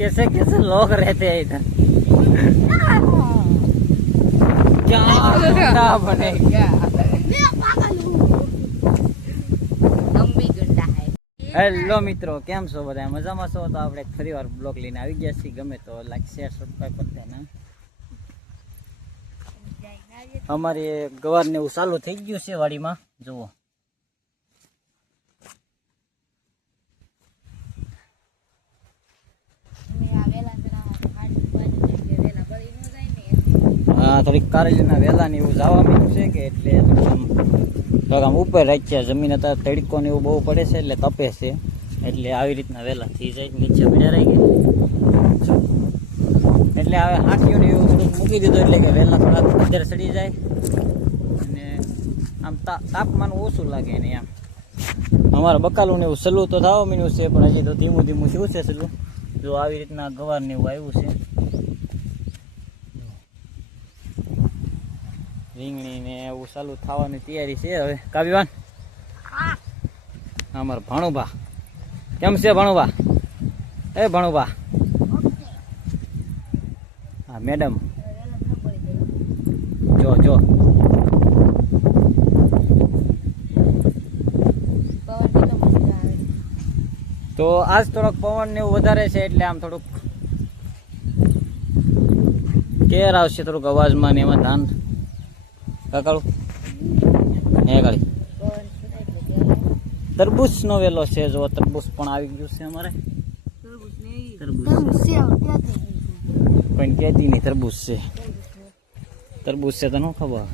कैसे कैसे लोग रहते हैं इधर। क्या बने क्या? હેલો મિત્રો, કેમ છો બધા? મજામાં છો? તો આપણે ફરી વાર બ્લોગ લઈને આવી ગયા છીએ. ગમે તો લાઈક શેર સબસ્ક્રાઈબ કરતા ને. અમારી ગવાર ને એવું ચાલુ થઈ ગયું છે વાડીમાં, જુઓ. હા, થોડીક કારેલીના વેલા ને એવું જવા માંડ્યું છે કે એટલે આમ ઉપર રાખ્યા. જમીન અત્યારે તડકો ને એવું બહુ પડે છે એટલે તપે છે, એટલે આવી રીતના વેલા થઈ જાય. નીચે ભીડા રહી ગયા એટલે હવે હાંઠીઓને એવું થોડુંક મૂકી દીધું એટલે કે વેલા થોડાક અત્યારે સડી જાય અને આમ તાપમાન ઓછું લાગે ને એમ. અમારા બકાલું ને એવું સલું તો થવા મીનું છે, પણ હજી તો ધીમું ધીમું થયું છે સલું. જો આવી રીતના ગવાર ને એવું આવ્યું છે. રીંગણી ને એવું ચાલુ થવાની તૈયારી છે હવે. કાવ્યવાન અમારા ભાણુભા કેમ છે? ભાણુભા, એ ભાણુભા. હા મેડમ, જો જો તો આજ થોડોક પવન ને એવું વધારે છે એટલે આમ થોડુંક કેર આવશે થોડુંક અવાજમાં ને એમાં ધાન કાકાળું હે ગાડી. તરબૂચ નો વેલો છે, જો તરબૂચ પણ આવી ગયું છે અમારે. તરબૂચ કોઈ કહેતી નહીં તરબૂચ છે. તરબૂચ છે તો ન ખબર.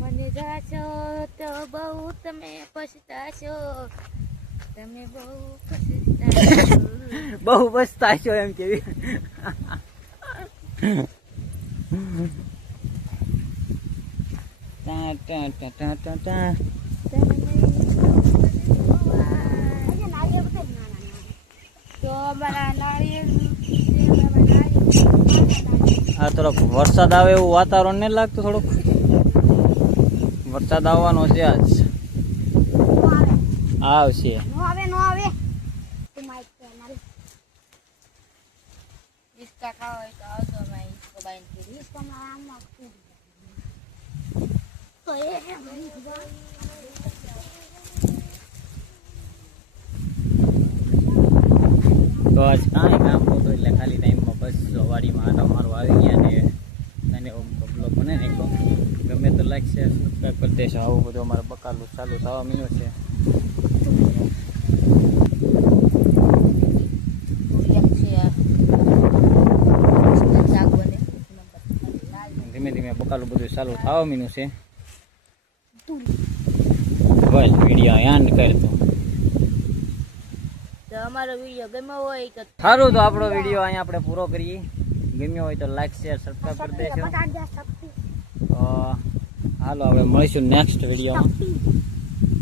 મને જાશો તો બહુ તમે પછતાશો, તમે બહુ પછતાશો. બહુ પછતાશો એમ કેવી. આ થોડોક વરસાદ આવે એવું વાતાવરણ નહીં લાગતું? થોડુંક વરસાદ આવવાનો છે આજ. આવશે. તો આજ કાંઈ કામ નહોતું એટલે ખાલી ટાઈમમાં બસ વાડીમાં આટા મારવા આવી ગયા ને અને બ્લોગ બને ને ગમે તો લાઈક શેર સબસ્ક્રાઈબ કરી દેશો. આવું બધું અમારે બકાલું ચાલુ થવા મીનું છે. ધીમે ધીમે બકાલું બધું ચાલુ થવા મીનું છે. બસ વિડીયો એન્ડ કરતો. અમારો વિડીયો ગમ્યો હોય તો સારું, તો આપણો વિડીયો અહીંયા આપણે પૂરો કરીએ. ગમ્યો હોય તો લાઈક શેર સબસ્ક્રાઈબ કરી દેશો. તો હાલો હવે મળીશું નેક્સ્ટ વિડીયોમાં.